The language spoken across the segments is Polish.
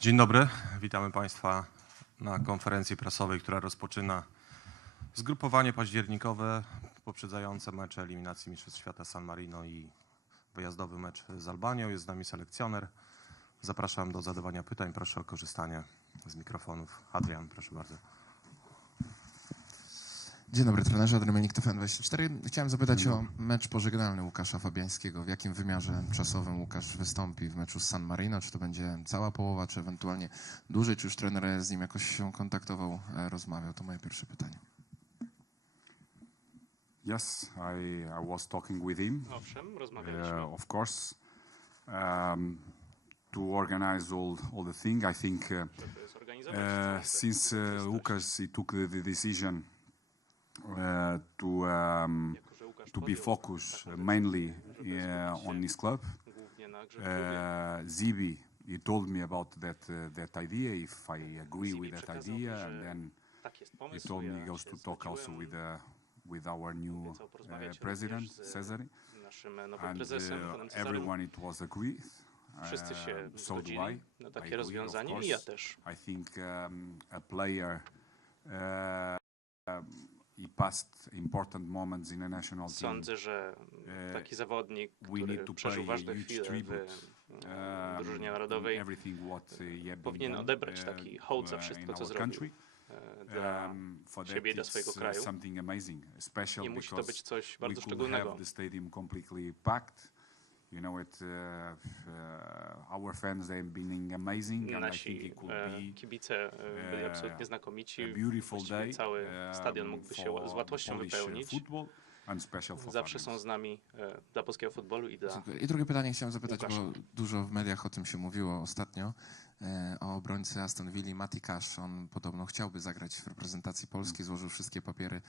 Dzień dobry, witamy Państwa na konferencji prasowej, która rozpoczyna zgrupowanie październikowe poprzedzające mecze eliminacji Mistrzostw Świata San Marino i wyjazdowy mecz z Albanią. Jest z nami selekcjoner. Zapraszam do zadawania pytań. Proszę o korzystanie z mikrofonów. Adrian, proszę bardzo. Dzień dobry, trenerze. Adrian TVN24. Chciałem zapytać o mecz pożegnalny Łukasza Fabiańskiego. W jakim wymiarze czasowym Łukasz wystąpi w meczu z San Marino? Czy to będzie cała połowa, czy ewentualnie dłużej? Czy już trener z nim jakoś się kontaktował, rozmawiał? To moje pierwsze pytanie. Yes, I was talking with him. Owszem, rozmawialiśmy. Of course, to organize all the thing. I think since Lucas he took the decision to be focused mainly on his club. Zibi, he told me about that idea, if I agree with that idea, and then he told me he goes to talk also with our new president, Cesare, and everyone it was agreed. Wszyscy się So do zgodzili na takie rozwiązanie i ja też. I think a player he passed important moments in a national team. Sądzę, że taki zawodnik, który przeżył ważne chwile w drużynie narodowej, powinien odebrać taki hołd za wszystko, co zrobił dla siebie i dla swojego kraju. I musi to być coś bardzo szczególnego. You know, our fans, they've been amazing, and I think it could be kibice byli absolutnie znakomici. A beautiful day. Cały stadion mógłby się z łatwością wypełnić. Zawsze są z nami dla polskiego futbolu i dla... I drugie pytanie chciałem zapytać, bo dużo w mediach o tym się mówiło ostatnio, o obrońcy Aston Villa Mati Cash. On podobno chciałby zagrać w reprezentacji Polski, złożył wszystkie papiery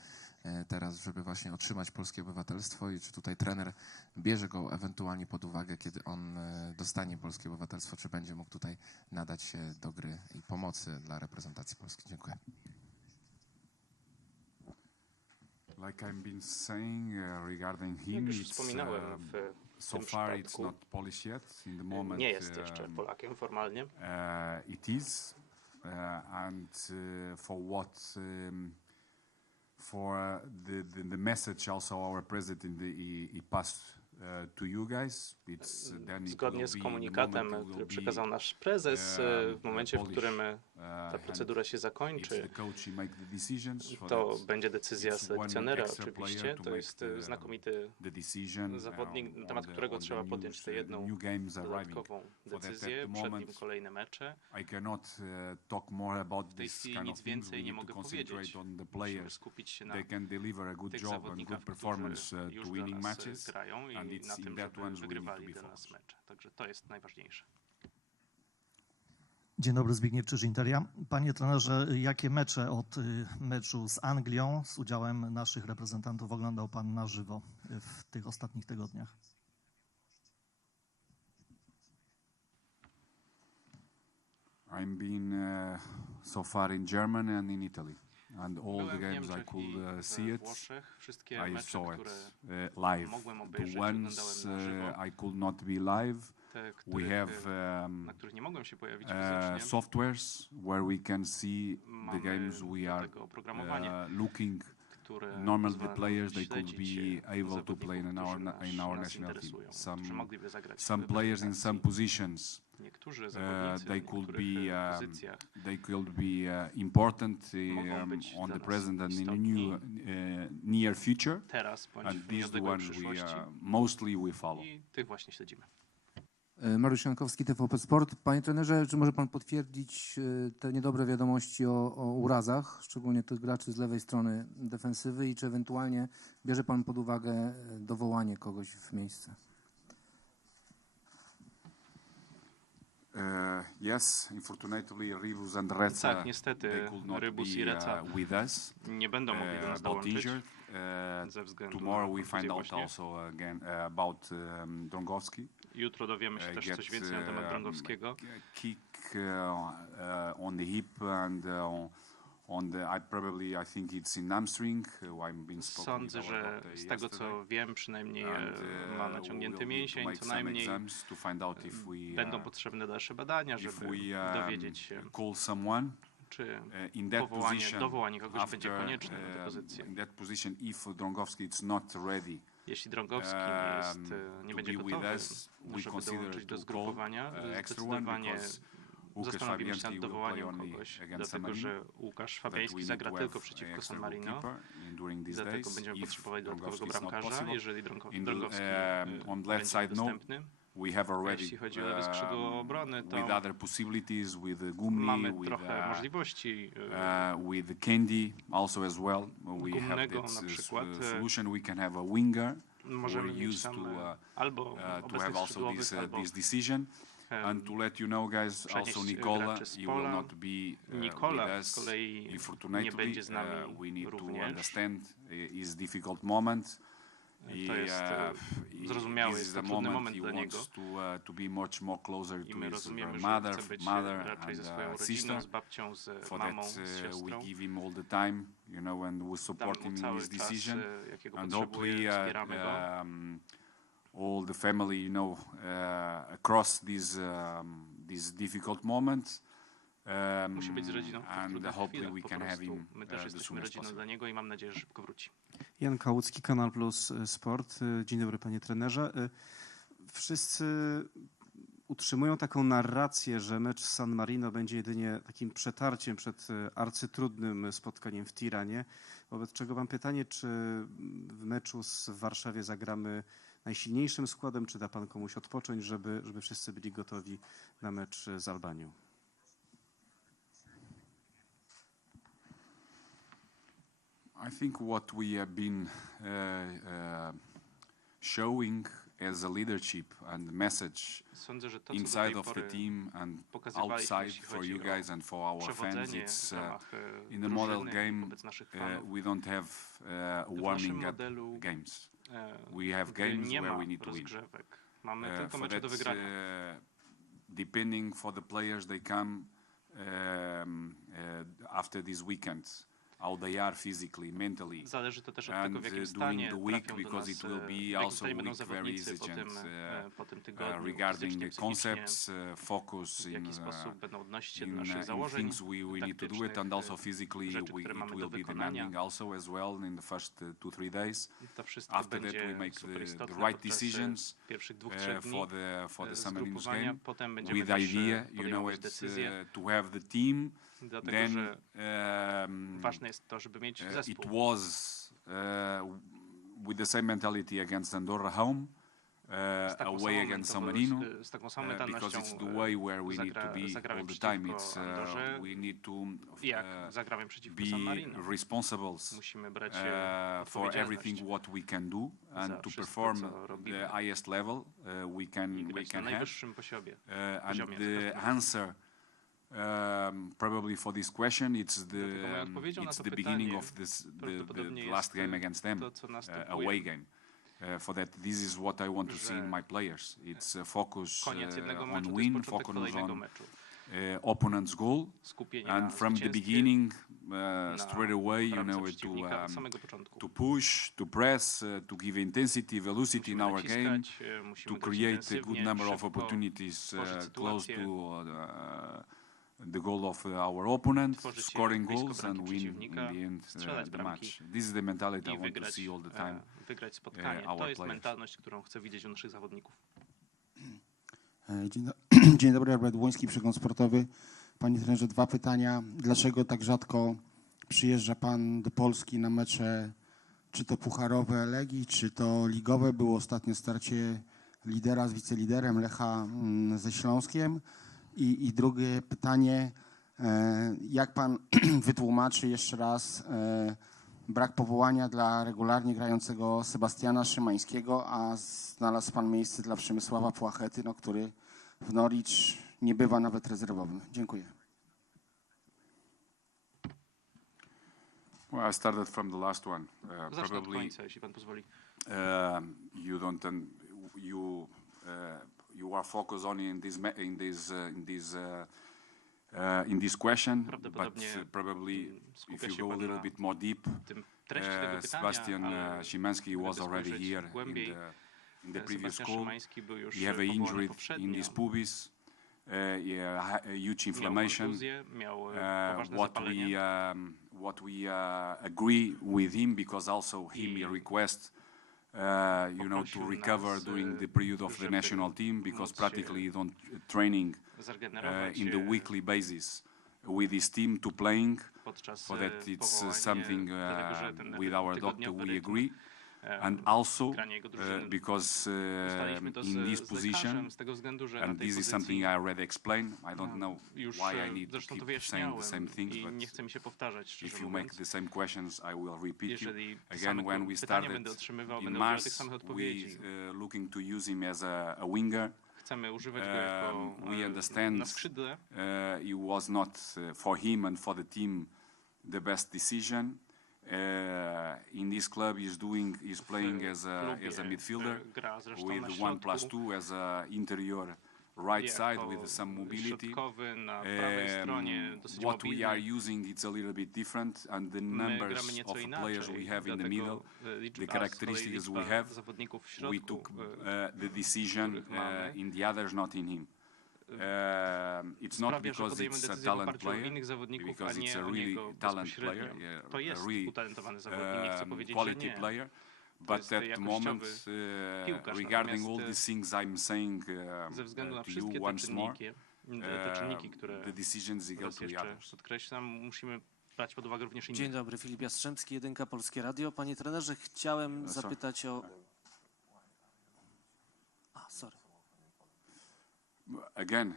teraz, żeby właśnie otrzymać polskie obywatelstwo. I czy tutaj trener bierze go ewentualnie pod uwagę, kiedy on dostanie polskie obywatelstwo, czy będzie mógł tutaj nadać się do gry i pomocy dla reprezentacji Polski? Dziękuję. Like I've been saying regarding him, so far it's not Polish yet. In the moment, nie jest jeszcze Polakiem formalnie. It is, and for the message also our president he passed to you guys. Zgodnie z komunikatem, który przekazał nasz prezes, w momencie, w którym ta procedura się zakończy, to będzie decyzja selekcjonera oczywiście. To jest znakomity zawodnik, na temat którego trzeba podjąć tę jedną dodatkową decyzję. Przed nim kolejne mecze. W tej chwili nic więcej nie mogę powiedzieć. Musimy skupić się na tych zawodnikach, którzy już dla nas grają i na tym, żeby wygrywali dla nas mecze. Także to jest najważniejsze. Dzień dobry, Zbigniew Czyż-Interia. Panie trenerze, jakie mecze od meczu z Anglią z udziałem naszych reprezentantów oglądał Pan na żywo w tych ostatnich tygodniach? I've been so far in Germany and in Italy. And all the games I could see it, I saw it live. The ones I could not be live, we have softwares where we can see the games we are looking. Normally the players, they could be able to play in our national team. Some players in some positions, they could be important on the present and in the near future. And this is the one mostly we follow. Mariusz Jankowski, TVP Sport. Panie trenerze, czy może pan potwierdzić te niedobre wiadomości o urazach, szczególnie tych graczy z lewej strony defensywy i czy ewentualnie bierze pan pod uwagę dowołanie kogoś w miejsce? Yes, unfortunately, Rybus and Reca, Tak, niestety they could not Rybus i be Reca with us. nie będą mogli do nas dołączyć ze względu Tomorrow na we find kontuzję out właśnie. also again about Drągowski. Jutro dowiemy się też coś więcej na temat Drągowskiego. Kick on the hip and on the I think it's in hamstring. I've been spoken with Sądzę, our że doctor z tego yesterday. co wiem, przynajmniej And, ma naciągnięty we'll need to mięsień, make co some najmniej exams to find out if we, będą potrzebne dalsze badania, żeby dowiedzieć się, call someone czy in that position dowołanie kogoś after, będzie konieczne na tę pozycję. in that position if Drągowski is not ready. Jeśli Drągowski nie będzie to be gotowy, with us, we żeby consider dołączyć do to zgrupowania, call, extra one zdecydowanie because Łukasz zastanowimy się Fabiański nad will play dowołaniem only kogoś, against dlatego San że Marino. Łukasz That we Fabiański need zagra to tylko have przeciwko extra San Marino, goalkeeper during these dlatego days będziemy if potrzebować dodatkowego Drągowski is not bramkarza, possible. jeżeli In Drągowski on the left będzie side, no. dostępny. We have already Jeśli chodzi o lewe skrzydło obrony, to with other possibilities with Gummi, mamy with trochę możliwości with Candy also as well. We have Gumnego that na przykład. solution. We can have a winger. Możemy We're mieć used tam to albo to have obecnych also skrzydłowych, albo this decision. And to let you know, guys, also przenieść Nicola, graczy z he will pola. not be Nikola with z us. kolei Unfortunately, nie będzie z nami we need to również. understand his difficult moment. To jest zrozumiały, This jest is to the trudny moment moment he dla niego. wants to be much more closer I to my his rozumiemy, że mother chce być raczej ze swoją and rodziną, sister. z babcią, z For mamą, that, z we siostrą. give him all the time, you know, and we support Damy mu him in cały his czas, decision. jakiego And potrzebuje, hopefully, wspieramy go. all the family, you know, across this difficult moment. Musi być z rodziną w tych And trudnych hopefully chwilach we po can have prostu. him My też as jesteśmy soon as rodziną possible. dla niego i mam nadzieję, że szybko wróci. Jan Kałucki, Kanal Plus Sport. Dzień dobry, panie trenerze. Wszyscy utrzymują taką narrację, że mecz z San Marino będzie jedynie takim przetarciem przed arcytrudnym spotkaniem w Tiranie. Wobec czego mam pytanie, czy w meczu w Warszawie zagramy najsilniejszym składem, czy da pan komuś odpocząć, żeby wszyscy byli gotowi na mecz z Albanią? I think what we have been showing as a leadership and message Sądzę, że to, co do inside tej of the pory team and pokazywaliśmy, outside jeśli for chodzi you o guys and for our fans, przewodzenie it's w ramach in the model drużyny i game wobec naszych fanów. we don't have W warming naszym up modelu games. We have gry games nie where ma we need to win. rozgrzewek. Mamy tylko For mecze do that, wygrania. depending for the players they come after this weekend, how they are physically, mentally. Zależy to też od And tego, w jakim during stanie the week, trafią do because nas, it will w be jakim also stanie będą week very zawodnicy exigent po tym tygodniu, regarding fizycznie, the concepts, focus w jaki in sposób będą odnosić się do in naszych założeń things we need to do it, and also physically rzeczy, które it mamy will do be wykonania. demanding also as well in the first 2-3 days. To wszystko After that we będzie make super the istotne right podczas decisions pierwszych 2-3 dni for the San Marino's zgrupowania. game Potem będziemy with też idea, you know, podejmować it's decyzje, to have the team. dlatego Then że ważne jest to, żeby mieć it zespół. was with the same mentality against Andorra home, away against San Marino, z taką samą because mentalnością it's the way where we need to be zagramy all the time. przeciwko It's Andorze, we need to jak zagramy przeciwko San be Marino. responsible Musimy brać for everything odpowiedzialność what we can do and to wszystko, perform co robimy. the highest level we i can grać na have. najwyższym poziomie. And poziomie, the w każdym answer probably for this question Dlatego moją odpowiedzią na it's to the beginning pytanie of the prawdopodobnie last jest game against them, to, co następuje. away game. For that, this is what I want to see in my players. It's focus Koniec jednego on meczu to win, jest początek focus kolejnego on meczu. opponent's goal, Skupienie na and from the zwycięstwie, beginning, na straight away, you bramce know, przeciwnika od samego początku. to push, to press, to give intensity, velocity in Musimy our game, naciskać, musimy to grać create a intensywnie, good number of szybko, opportunities tworzyć close sytuacje, to the goal of our opponent, tworzyć je scoring blisko goals bramki and win in przeciwnika, the end strzelać the bramki match. This is the mentality I i want to see all the time. wygrać spotkanie. our To jest players. mentalność, którą chcę widzieć u naszych zawodników. Dzień dobry, Albert Błoński, Przegląd Sportowy. Panie trenerze, 2 pytania. Dlaczego tak rzadko przyjeżdża pan do Polski na mecze, czy to pucharowe Legii, czy to ligowe? Było ostatnio starcie lidera z wiceliderem Lecha ze Śląskiem. I drugie pytanie, jak pan wytłumaczy jeszcze raz brak powołania dla regularnie grającego Sebastiana Szymańskiego, a znalazł pan miejsce dla Przemysława Płachety, no, który w Norwich nie bywa nawet rezerwowym. Dziękuję. Well, I started from the last one. Zacznę od końca, jeśli pan pozwoli. You are focused only in this question, but probably if you go a little bit more deep, Sebastian Szymański was already here in the previous call. He had an injury in his pubis, a huge inflammation. What we agree with him, because also he requests to recover during the period of the national team, because practically don't training in the weekly basis with his team to playing, so that it's something with our doctor we agree. And also because in this position, and this is something I already explained, I don't know why I need to keep saying the same things, but if you make the same questions, I will repeat you. Again, when we started in March, we looking to use him as a winger. We understand it was not for him and for the team the best decision. In this club he's playing as a midfielder with 1+2 as a interior right side with some mobility. What we are using, it's a little bit different, and the numbers of players we have in the middle, the characteristics we have, we took the decision in the others, not in him. It's not because it's a talent player, because it's a really talent player, a really quality player. But at the moment, regarding all these things I'm saying to you once more, the decisions go to the others. Dzień dobry, Filip Jastrzębski, Jedynka Polskie Radio. Panie trenerze, chciałem zapytać o... Sorry. Again,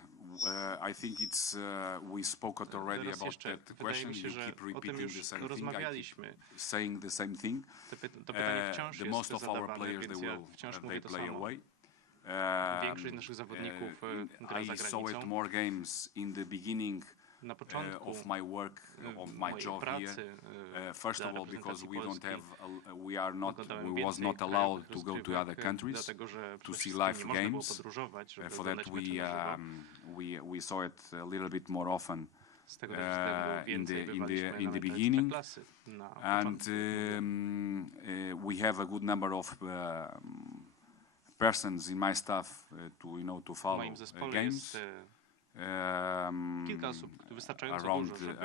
I think it's we spoke already about that question. You keep repeating the same thing. I keep saying the same thing. The most of our players they play away. I saw it more games in the beginning of my work, of my job here. First of all, because we was not allowed to go to other countries to see live games. For that we saw it a little bit more often in the beginning, and we have a good number of persons in my staff to follow games.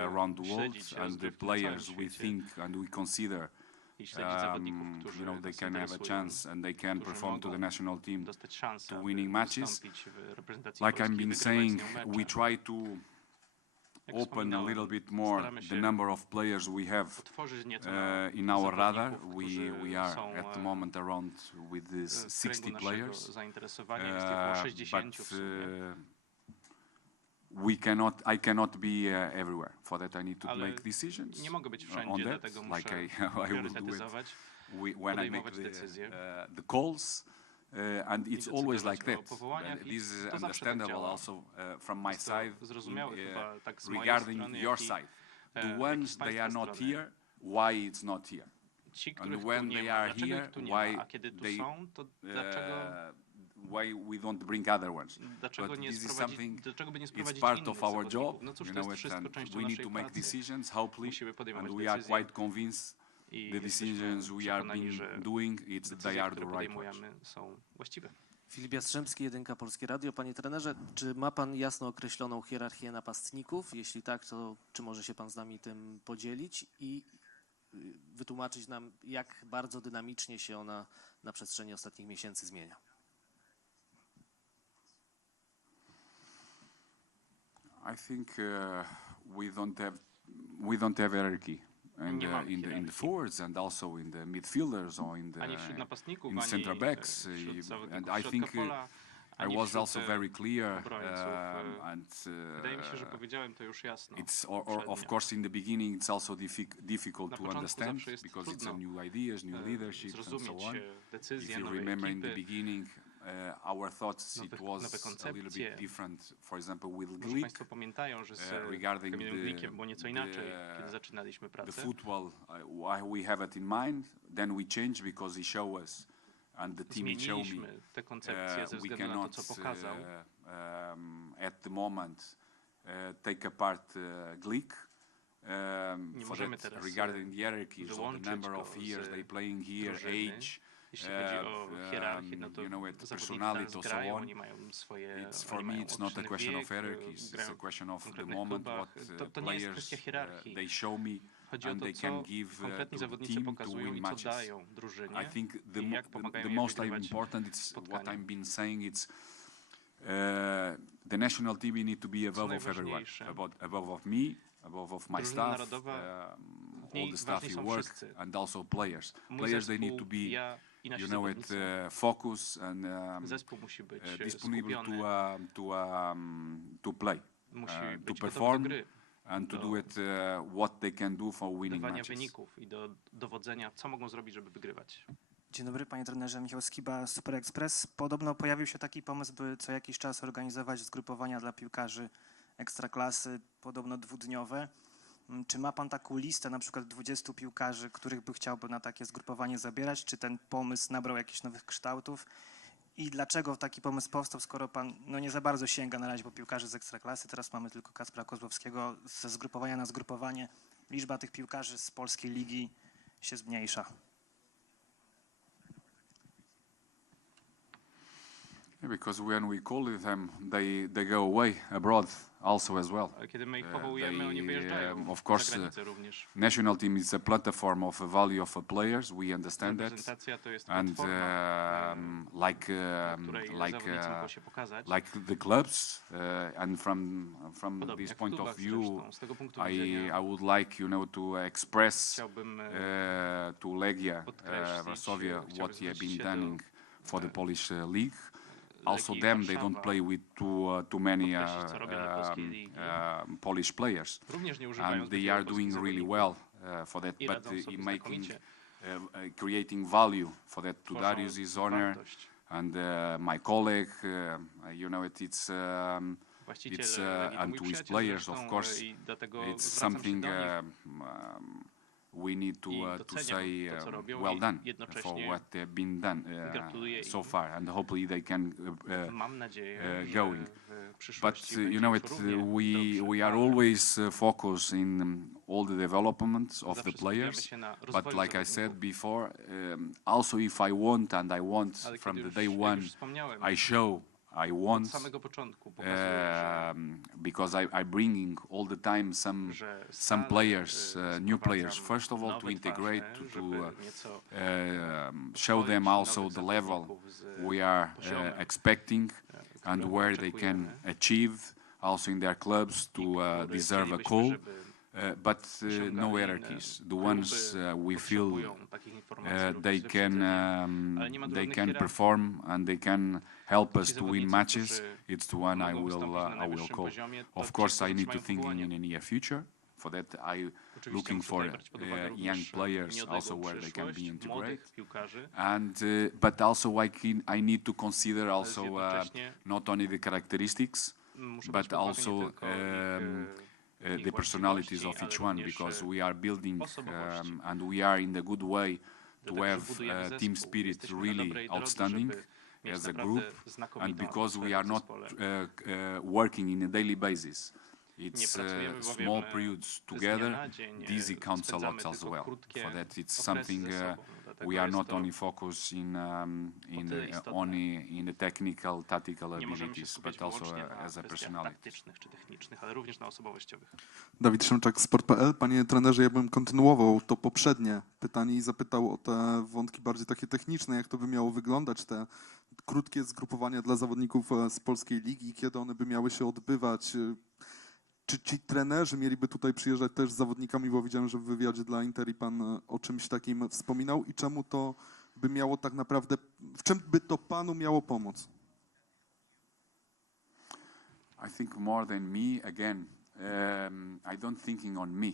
Around the world, and the players we think and we consider they can have a chance and they can perform to the national team to winning matches. Like I've been saying, we try to open a little bit more the number of players we have in our radar. We are at the moment around with these 60 players, but I cannot be everywhere. For that I need to make decisions on that, like I will do it when I make the calls, and it's always like that. This is understandable also from my side regarding your side. The ones they are not here, why it's not here? And when they are here, why we don't bring other ones? But this is something, it's part of our job, and we need to make decisions, hopefully, and we are quite convinced the decisions we are doing, they are the right ones. Filip Jastrzębski, Jedynka Polskie Radio. Panie trenerze, czy ma pan jasno określoną hierarchię napastników? Jeśli tak, to czy może się pan z nami tym podzielić i wytłumaczyć nam, jak bardzo dynamicznie się ona na przestrzeni ostatnich miesięcy zmienia? I think we don't have hierarchy. in the forwards and also in the midfielders or in the center backs. And I think I was also very clear, and it's of course in the beginning it's also difficult to understand because it's a new ideas, new leadership, and so on. If you remember in the beginning, our thoughts it was a little bit different. For example, with Glick, regarding the football, why we have it in mind. Then we changed because he showed us. And the team showed me we cannot at the moment take apart Glick. For that, regarding the hierarchies of the number of years they playing here, age, you know, personality, so on. It's for me, it's not a question of hierarchies. It's a question of the moment what players they show me. And they can give to the team to win matches. I think the most important is what I've been saying. It's the national team need to be above of everyone, above of me, above of my staff, all the staff you work, and also players. Players they need to be, you know, focus and disponible to play, to perform. And to do it what they can do for winning matches. I do dowodzenia, co mogą zrobić, żeby wygrywać. Dzień dobry, panie trenerze. Michał Skiba, Super Express. Podobno pojawił się taki pomysł, by co jakiś czas organizować zgrupowania dla piłkarzy ekstraklasy, podobno dwudniowe. Czy ma pan taką listę, na przykład 20 piłkarzy, których by chciałby na takie zgrupowanie zabierać? Czy ten pomysł nabrał jakichś nowych kształtów? I dlaczego taki pomysł powstał, skoro pan nie za bardzo sięga na razie po piłkarzy z Ekstraklasy? Teraz mamy tylko Kacpra Kozłowskiego. Ze zgrupowania na zgrupowanie liczba tych piłkarzy z polskiej ligi się zmniejsza. Yeah, because when we call them, they go away abroad also as well. Kiedy my ich powołujemy, oni wyjeżdżają of course, za granicę również. National team is a platform of a value of players. We understand that. Reprezentacja to jest and like the clubs, and from this point of view, I would like, you know, to express to Legia Varsovia what you have been doing for the Polish league. Also, them they don't play with too many Polish players, and they are doing really well for that. But in making, creating value for that, to Darius his honor, and my colleague, you know, it's and to his players, of course, it's something. We need to say well done for what they've been done so far, and hopefully they can going. But you know, we are always focused in all the developments of the players. But like I said before, also if I want, and I want from the day one, I want, because I bringing all the time some players, new players. First of all, to integrate, to show them also the level we are expecting and where they can achieve, also in their clubs, to deserve a call. But no hierarchies. The ones we feel they can perform and they can help us to win matches, it's the one I will call. Of course, I need to think in the near future. For that, I looking for young players also where they can be integrated. And but also I need to consider also not only the characteristics, but also the personalities of each one, because we are building and we are in the good way to have team spirit really outstanding as a group, and because we are not working in a daily basis. It's small periods together. This counts a lot as well. For that, it's something we are not only focused only in the technical, tactical abilities, but also as a personality. Dawid Szymczak, Sport.pl. Panie trenerze, ja bym kontynuował to poprzednie pytanie i zapytał o te wątki bardziej takie techniczne, jak to by miało wyglądać, te krótkie zgrupowania dla zawodników z polskiej ligi, kiedy one by miały się odbywać. Czy ci trenerzy mieliby tutaj przyjeżdżać też z zawodnikami, bo widziałem, że w wywiadzie dla Interi pan o czymś takim wspominał i czemu to by miało tak naprawdę, w czym by to panu miało pomóc? I think more than me, again, I don't thinking on me.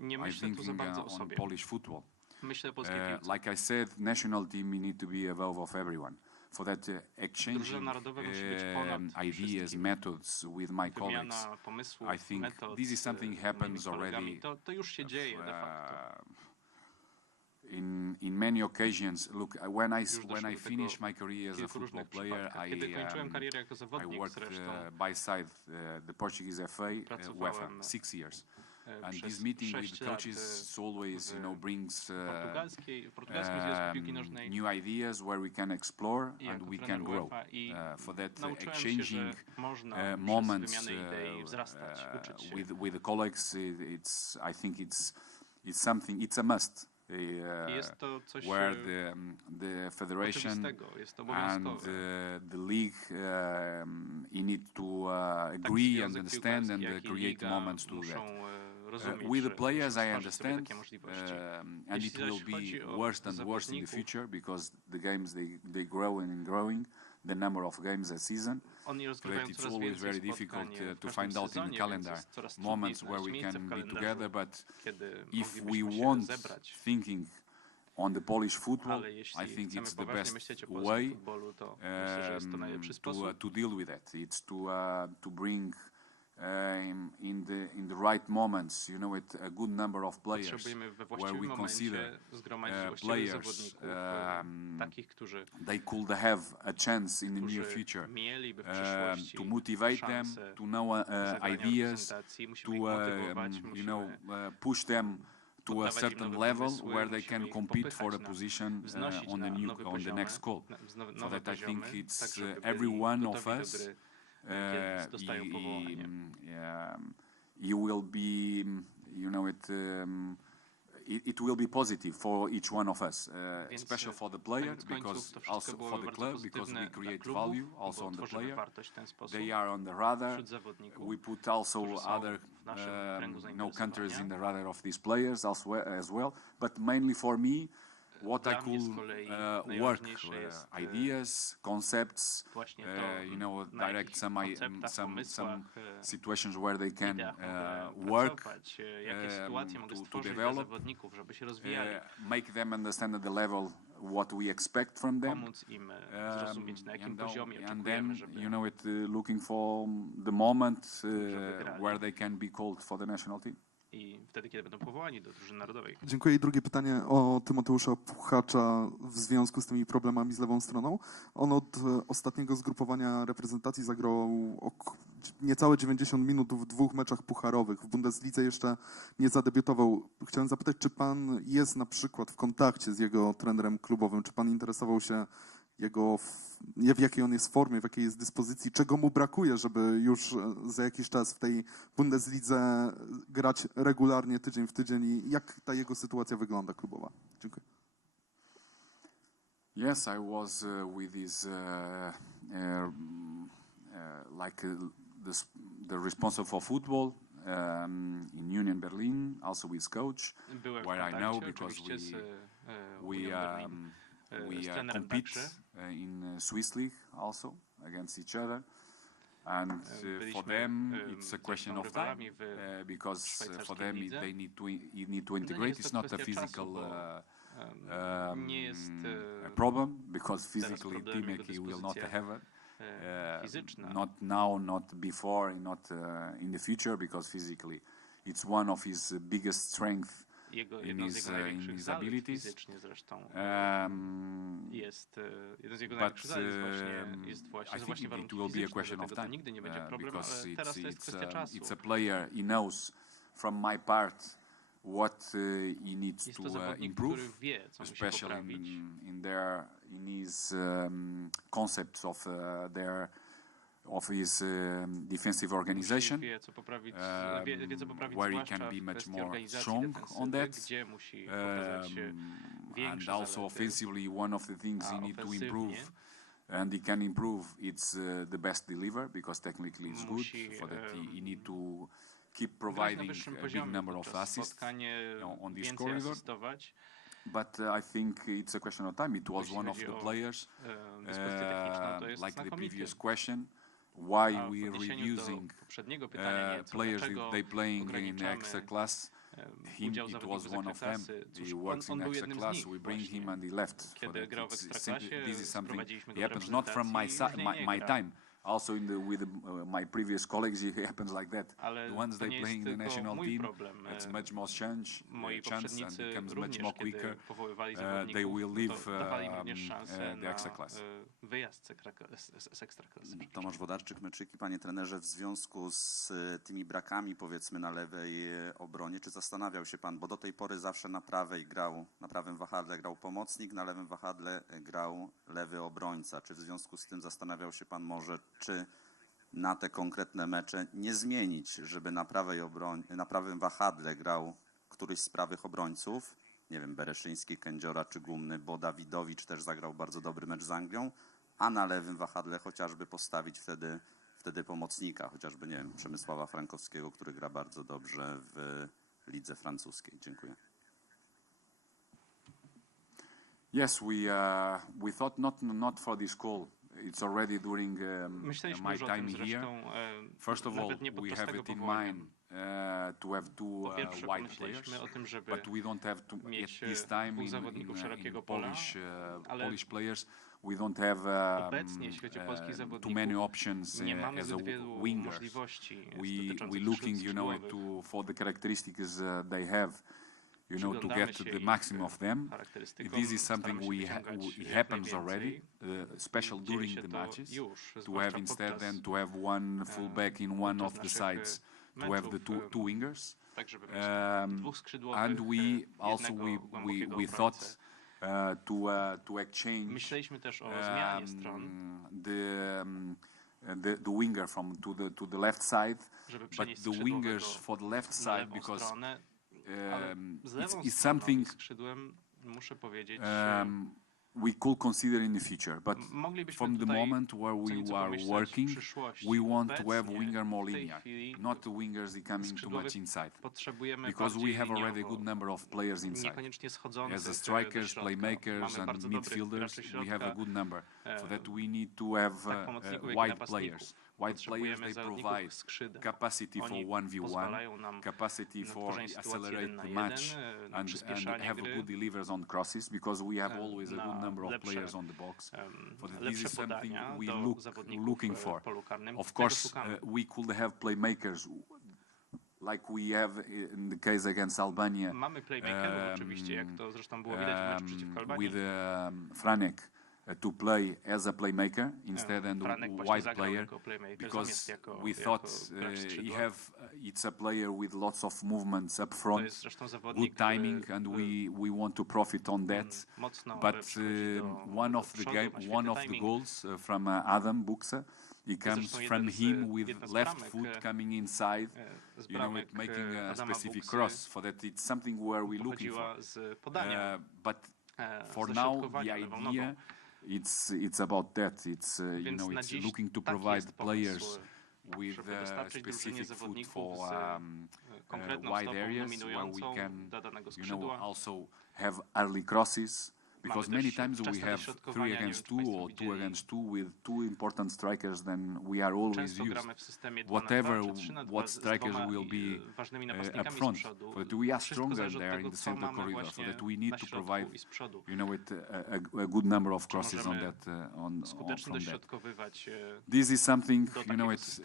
Nie myślę tu za bardzo o on sobie. Polish football. Myślę o polskiej piłce. Like I said, national team need to be above of everyone. For that exchanging ideas, methods with my colleagues, I think this is something happens already. To już się dzieje de facto. In many occasions, look, when I finished my career as a football player, I worked by side the Portuguese FA, UEFA, 6 years. And this meeting with the coaches always, brings new ideas where we can explore and we can grow. For that exchanging moments with the colleagues, I think it's something. It's a must. Where the federation and the league need to agree and understand and create moments to that. With the players, I understand, and it will be worse and worse in the future because the games they grow and growing, the number of games a season. But it's always very difficult to find out in the calendar moments where we can be together. But if we want thinking on the Polish football, I think it's the best way to deal with it. It's to bring in the right moments, a good number of players where we consider players they could have a chance in the near future to motivate them, to know ideas, to push them to a certain level where they can compete for a position on the next call. So that I think it's every one of us. You will be, it will be positive for each one of us, especially for the player, because also for the club, because we create value also on the player. They are on the radar. We put also other countries in the radar of these players as well. But mainly for me, what I could work, ideas, concepts, direct some situations where they can work to develop, make them understand at the level what we expect from them, and then looking for the moment where they can be called for the national team. I wtedy, kiedy będą powołani do drużyny narodowej. Dziękuję. I drugie pytanie o Tymoteusza Puchacza w związku z tymi problemami z lewą stroną. On od ostatniego zgrupowania reprezentacji zagrał niecałe 90 minut w 2 meczach pucharowych. W Bundeslidze jeszcze nie zadebiutował. Chciałem zapytać, czy pan jest na przykład w kontakcie z jego trenerem klubowym? Czy pan interesował się w jakiej on jest formie, w jakiej jest dyspozycji, czego mu brakuje, żeby już za jakiś czas w tej Bundeslidze grać regularnie, tydzień w tydzień i jak ta jego sytuacja wygląda klubowa? Dziękuję. Yes, I was with his the responsible for football in Union Berlin, also with coach, where I know because we compete in Swiss League also against each other, and for them it's a question of time because for them they need to integrate. It's not a physical problem because physically Timek will not have it. Not now, not before, not in the future because physically it's one of his biggest strengths. In his abilities, I think it will be a question of time because it's a player. He knows from my part what he needs to improve, especially in his concepts of his defensive organization, where he can be much more strong on that, and also offensively one of the things he needs to improve, and he can improve, it's the best deliver because technically it's good. For that he need to keep providing a big number of assists on this corridor. But I think it's a question of time. It was one of the players, like the previous question, why we are reducing players they playing in extra class. Him, it was one of them. He works in extra class. We bring him and he left. This is something that happens not from my time. Also with my previous colleagues, it happens like that. Once they play in the national team, it's much more chance and becomes much more quicker. They will leave the extra class. Tomasz Wodarczyk, Meczyki. Panie trenerze, w związku z tymi brakami, powiedzmy, na lewej obronie, czy zastanawiał się pan, bo do tej pory zawsze na prawym wahadle grał pomocnik, na lewym wahadle grał lewy obrońca. Czy w związku z tym zastanawiał się pan może, czy na te konkretne mecze nie zmienić, żeby na prawym wahadle grał któryś z prawych obrońców, nie wiem, Bereszyński, Kędziora czy Gumny, bo Dawidowicz też zagrał bardzo dobry mecz z Anglią, a na lewym wahadle chociażby postawić wtedy pomocnika, chociażby, nie wiem, Przemysława Frankowskiego, który gra bardzo dobrze w lidze francuskiej. Dziękuję. Yes, we thought not for this call. It's already during my time here. First of all, we have it in mind to have two wide players, but we don't have to at this time in Polish players. We don't have too many options as a winger. We looking, for the characteristics they have. To get the maximum of them. This is something it happens already, especially during the matches, to have instead than to have one fullback in one of the sides, to have the two wingers. And we also we thought to exchange the winger to the left side, but the wingers for the left side because. It's something we could consider in the future, but from the moment where we are working, we want to have winger more linear, not the wingers coming too much inside, because we have already a good number of players inside. As the strikers, playmakers and midfielders, we have a good number, so that we need to have wide players. Wide players, they provide capacity for 1v1, capacity for accelerate the match, and have a good delivers on crosses, because we have always a good number of players on the box. This is something we looking for. Of course, we could have playmakers like we have in the case against Albania, with Franek. To play as a playmaker instead and wide player, because we thought it's a player with lots of movements up front, good timing, and we want to profit on that. But one of the goals from Adam Buksa, it comes from him with left foot coming inside, making a specific cross. For that, it's something where we're looking for. But for now, the idea. It's about that. It's it's looking to provide players with specific foot for wide areas where we can, also have early crosses. Because many times we have 3 against 2 or 2 against 2 with 2 important strikers, then we are always used. What strikers will be up front, but we are stronger there in the center corridor, so that we need to provide, a good number of crosses on that. From that. This is something, it's.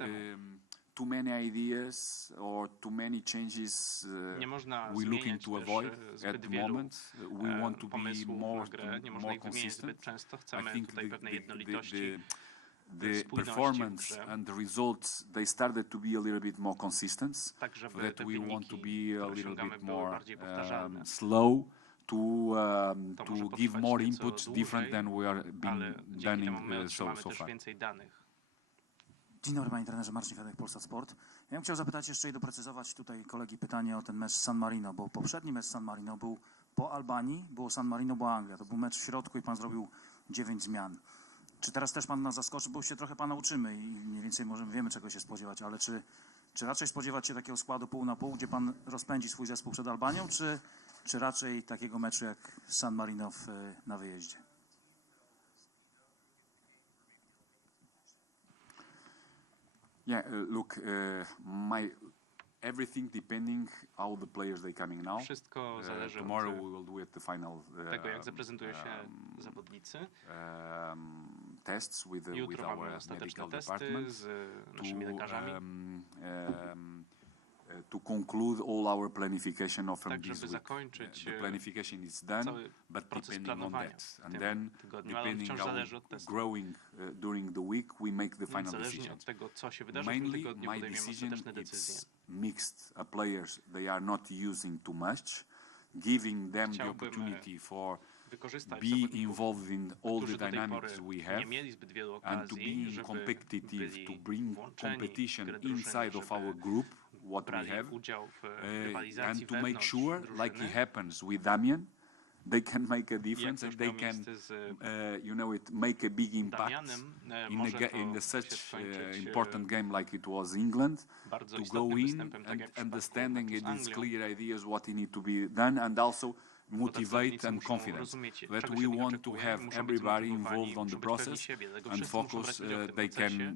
Too many ideas or too many changes we're looking to avoid at the moment. We want to be more consistent. I think the performance and the results, they started to be a little bit more consistent, so that we want to be a little bit more slow to give more inputs different than we are being done so far. Dzień dobry, panie trenerze, Marcin Fedek, Polska Sport. Ja bym chciał zapytać jeszcze i doprecyzować tutaj kolegi pytanie o ten mecz z San Marino, bo poprzedni mecz z San Marino był po Albanii, było San Marino, była Anglia. To był mecz w środku i pan zrobił 9 zmian. Czy teraz też pan nas zaskoczy, bo już się trochę pana uczymy i mniej więcej może wiemy, czego się spodziewać, ale czy Czy raczej spodziewać się takiego składu pół na pół, gdzie pan rozpędzi swój zespół przed Albanią, czy raczej takiego meczu jak San Marino na wyjeździe? Yeah, look, everything depending how the players they coming now. Wszystko zależy Tomorrow we will do it the final. Tego, jak zaprezentują się zawodnicy. Tests with Jutro our mamy ostateczne medical testy department z naszymi lekarzami. To conclude all our planification of Tak, this żeby week. zakończyć The planification is done, cały but proces depending on planowania that, w and tym then tygodniu, ale depending wciąż how zależy od testu. growing during the week, we make the final Niezależnie decision. od tego, co się wydarzy w tym Mainly, tygodniu, my podejmiemy decision ostateczne decyzje. is mixed players. They are not using too much, giving them the Chciałbym opportunity for wykorzystać be zawodników, involved in all którzy the do tej dynamics pory we have, nie mieli zbyt wielu and to okazji, be żeby competitive, byli to bring włączeni w competition grę drużyny, inside of żeby our group, what we brali have, udział w rywalizacji and to make wewnątrz sure, drużyny. like it happens with Damian, they can make a difference and Jak they już miało can, miejsce z you know, it make a big impact Damianem, in może to in się such skończyć important game like it was England. bardzo To istotnym go in występem, tak and jak w przypadku understanding meczu it z is Anglią. clear ideas what need to be done, and also motivate and confidence that we want to have everybody involved on the process and focus.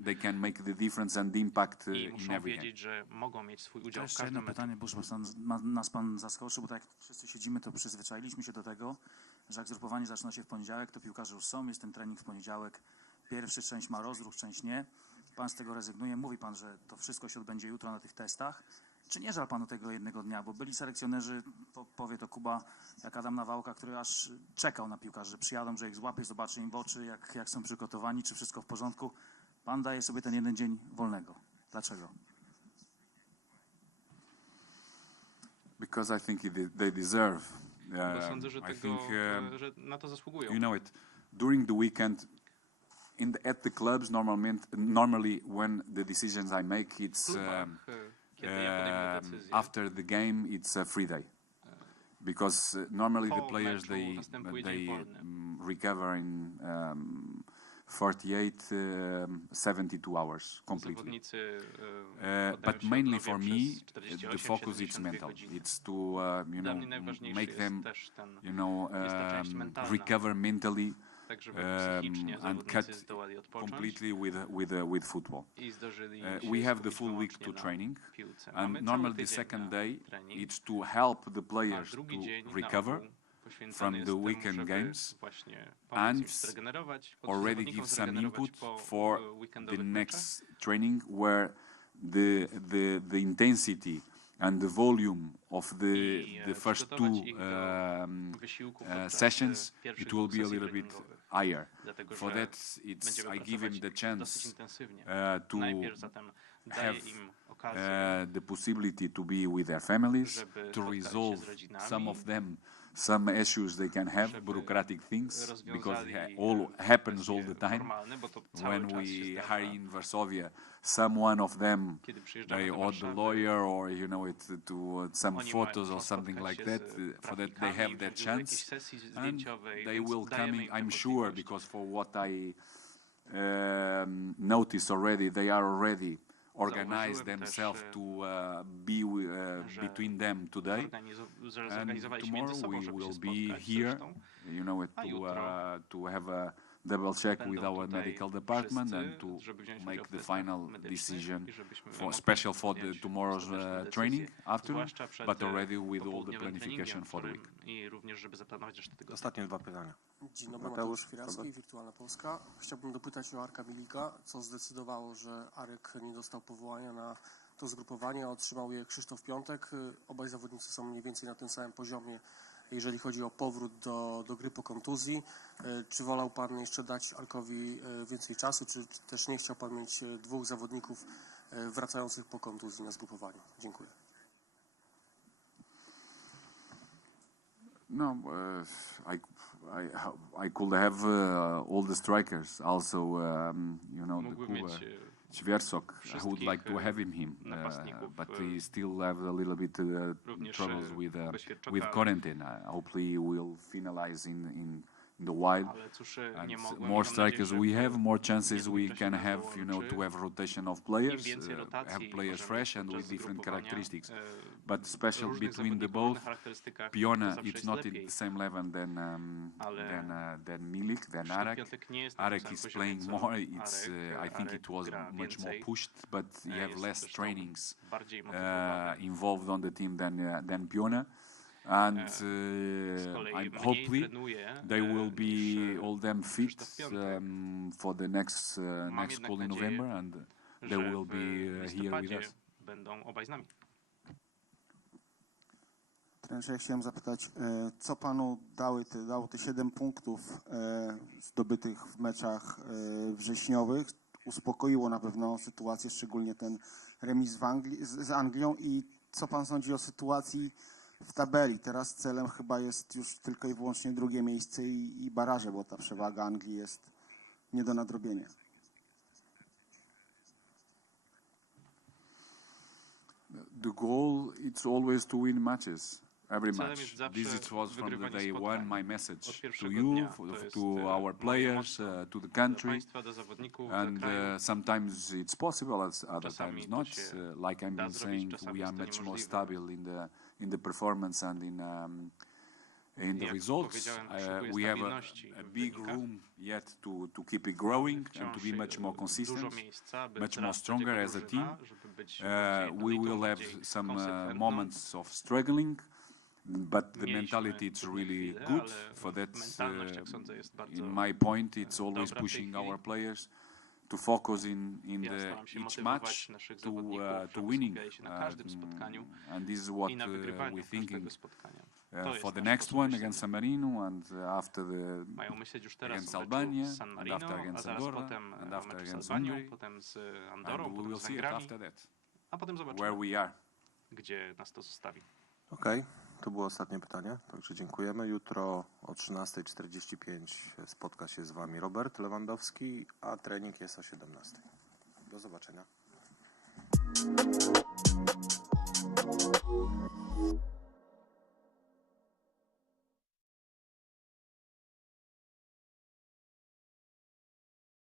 They can make the difference and impact I in muszą every game. wiedzieć, że mogą mieć swój udział w Jeszcze jedno każdym meczu. pytanie, bo nas pan zaskoczył, bo tak jak wszyscy siedzimy, to przyzwyczailiśmy się do tego, że jak zgrupowanie zaczyna się w poniedziałek, to piłkarze już są, jest ten trening w poniedziałek. Pierwszy część ma rozruch, część nie. Pan z tego rezygnuje. Mówi pan, że to wszystko się odbędzie jutro na tych testach. Czy nie żal panu tego jednego dnia? Bo byli selekcjonerzy, powie to Kuba, jak Adam Nawałka, który aż czekał na piłkarzy, że przyjadą, że ich złapie, zobaczy im w oczy, jak są przygotowani, czy wszystko w porządku. Pan daje sobie ten jeden dzień wolnego. Dlaczego? Because I think they deserve. Bo sądzę, że, I tego, think, że na to zasługują. you know it. During the weekend, at the clubs, normally when the decisions I make, it's after the game, it's a free day. Because normally the players they recover in 48, 72 hours completely. But mainly for me, the focus is mental. It's to make them recover mentally and cut completely with football. We have the full week to training, and normally the second day it's to help the players to recover from the weekend games and already give some input for the next training where the intensity and the volume of the first two sessions, it will be a little bit higher. For that, I give him the chance to have the possibility to be with their families, to resolve some issues they can have, bureaucratic things, because it happens all the time. When we hire in Varsovia, someone of them, or the lawyer, or to some photos or something like that, for that they have that chance, and they will come, I'm sure, because for what I notice already, they are already organize themselves to be between them today, and tomorrow we will be here, to have a double check with our medical department and to make the final decision special for tomorrow's training afternoon, but already with all the planification for the week. Ostatnie dwa pytania. Dzień dobry, Mateusz Chwiracki, Wirtualna Polska. Chciałbym dopytać o Arka Milika, co zdecydowało, że Arek nie dostał powołania na to zgrupowanie, a otrzymał je Krzysztof Piątek. Obaj zawodnicy są mniej więcej na tym samym poziomie, jeżeli chodzi o powrót do gry po kontuzji. Czy wolał pan jeszcze dać Arkowi więcej czasu, czy też nie chciał pan mieć dwóch zawodników wracających po kontuzji na zgrupowaniu? Dziękuję. No, I could have all the strikers. Also, the Kuba, Ćwiersok. I would like to have him, but he still have a little bit troubles with quarantine. Hopefully, we'll finalize the wild. Ale cóż, nie And mogłem. more strikers we have, more chances we can have, you know, to have rotation of players, have players fresh and with different characteristics. But special between the both, Piona, it's not in the same level than Milik, than Arek. Arek is playing more. It's I think it was much more pushed, but you have less trainings involved on the team than Piona. And I'm hopefully they will be all them fit for the next call in November, and they will be here with us. Będą obaj z nami. Trenerze, chciałem zapytać, co panu dało te 7 punktów zdobytych w meczach wrześniowych? Uspokoiło na pewno sytuację, szczególnie ten remis z Anglią, i co pan sądzi o sytuacji w tabeli? Teraz celem chyba jest już tylko i wyłącznie drugie miejsce i baraże, bo ta przewaga Anglii jest nie do nadrobienia. The goal it's always to win matches. Every match. This was from the day one my message to you, to our players, to the country. And sometimes it's possible, other times not. Like I've been saying, we are much more stable in the performance and in the results. We have a big room yet to keep it growing and to be much more consistent, much more stronger as a team. We will have some moments of struggling, but the mentality is really good for that. In my point, it's always pushing our players to focus in each match to winning, and this is what we're thinking for the next one against San Marino, and after against Albania, and after against Andorra, and after against Union, and we will see it after that, where we are. Gdzie nas to zostawi. Okej, to było ostatnie pytanie, także dziękujemy. Jutro o 13:45 spotka się z wami Robert Lewandowski, a trening jest o 17:00. Do zobaczenia.